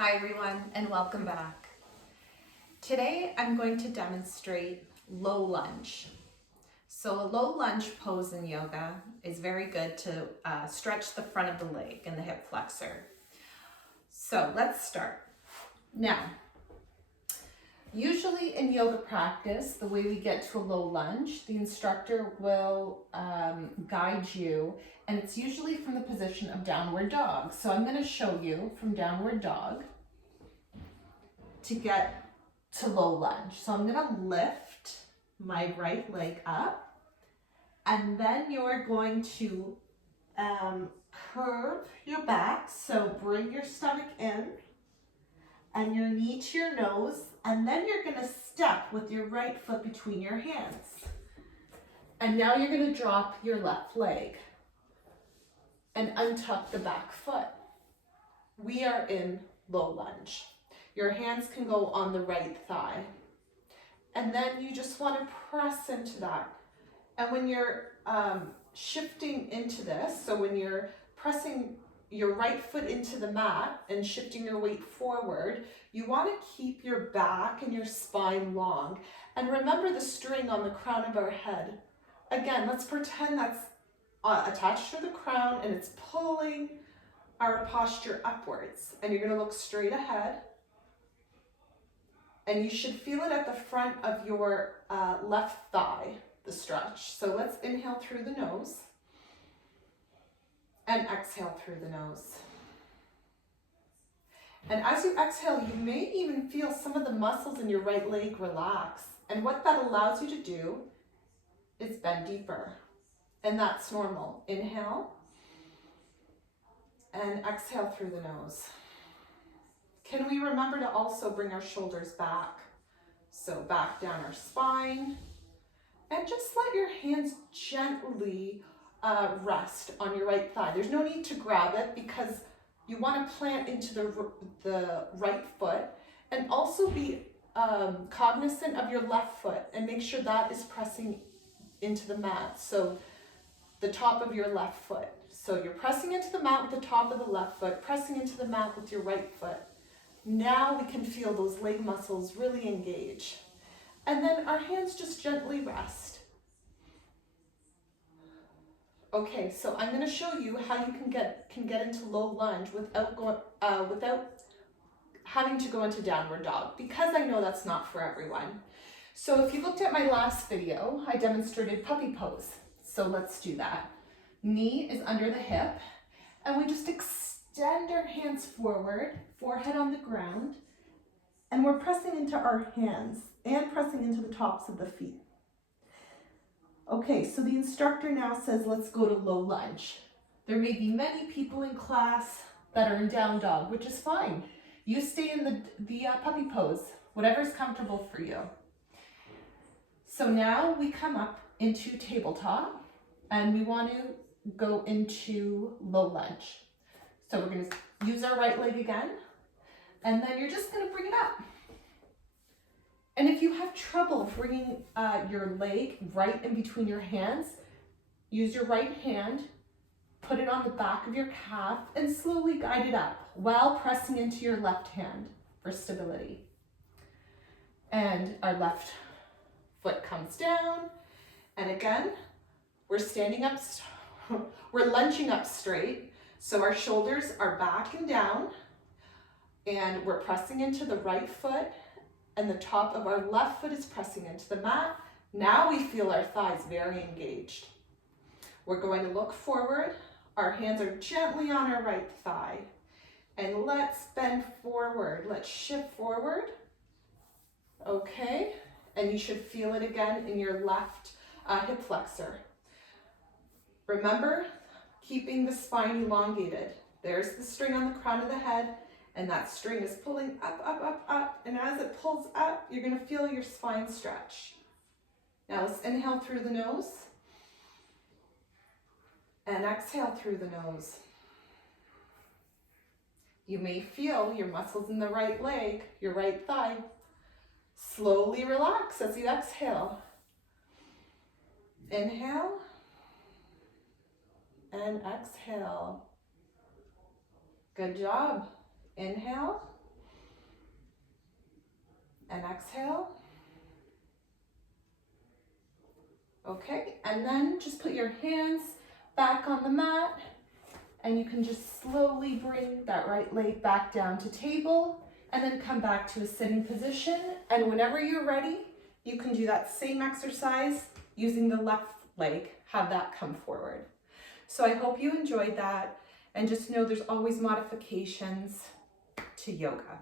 Hi everyone and welcome back. Today I'm going to demonstrate low lunge. So a low lunge pose in yoga is very good to stretch the front of the leg and the hip flexor. So let's start. Now, usually in yoga practice, the way we get to a low lunge, the instructor will guide you, and it's usually from the position of downward dog. So I'm going to show you from downward dog to get to low lunge. So I'm going to lift my right leg up, and then you're going to curve your back. So bring your stomach in and your knee to your nose, and then you're going to step with your right foot between your hands. And now you're going to drop your left leg and untuck the back foot. We are in low lunge. Your hands can go on the right thigh. And then you just want to press into that. And when you're shifting into this, so when you're pressing your right foot into the mat and shifting your weight forward, you want to keep your back and your spine long. And remember the string on the crown of our head. Again, let's pretend that's attached to the crown and it's pulling our posture upwards. And you're going to look straight ahead. And you should feel it at the front of your left thigh, the stretch. So let's inhale through the nose and exhale through the nose. And as you exhale, you may even feel some of the muscles in your right leg relax. And what that allows you to do is bend deeper. And that's normal. Inhale and exhale through the nose. Can we remember to also bring our shoulders back? So back down our spine. And just let your hands gently rest on your right thigh. There's no need to grab it because you want to plant into the right foot, and also be cognizant of your left foot and make sure that is pressing into the mat. So the top of your left foot. So you're pressing into the mat with the top of the left foot, pressing into the mat with your right foot. Now we can feel those leg muscles really engage. And then our hands just gently rest. Okay, so I'm going to show you how you can get into low lunge without having to go into downward dog, because I know that's not for everyone. So if you looked at my last video, I demonstrated puppy pose. So let's do that. Knee is under the hip, and we just extend our hands forward, forehead on the ground, and we're pressing into our hands and pressing into the tops of the feet. Okay, so the instructor now says, let's go to low lunge. There may be many people in class that are in down dog, which is fine. You stay in the puppy pose, whatever's comfortable for you. So now we come up into tabletop, and we want to go into low lunge. So we're going to use our right leg again, and then you're just going to bring it up. And if you have trouble bringing your leg right in between your hands, use your right hand, put it on the back of your calf, and slowly guide it up while pressing into your left hand for stability. And our left foot comes down, and again, we're standing up, we're lunging up straight. So our shoulders are back and down, and we're pressing into the right foot, and the top of our left foot is pressing into the mat. Now we feel our thighs very engaged. We're going to look forward. Our hands are gently on our right thigh. And let's bend forward. Let's shift forward. Okay. And you should feel it again in your left hip flexor. Remember, keeping the spine elongated. There's the string on the crown of the head, and that string is pulling up, up, up, up. And as it pulls up, you're going to feel your spine stretch. Now let's inhale through the nose and exhale through the nose. You may feel your muscles in the right leg, your right thigh. Slowly relax as you exhale. Inhale and exhale. Good job. Inhale exhale. Okay, and then just put your hands back on the mat, and you can just slowly bring that right leg back down to table, and then come back to a sitting position. And whenever you're ready, you can do that same exercise using the left leg, have that come forward. So I hope you enjoyed that, and just know there's always modifications to yoga.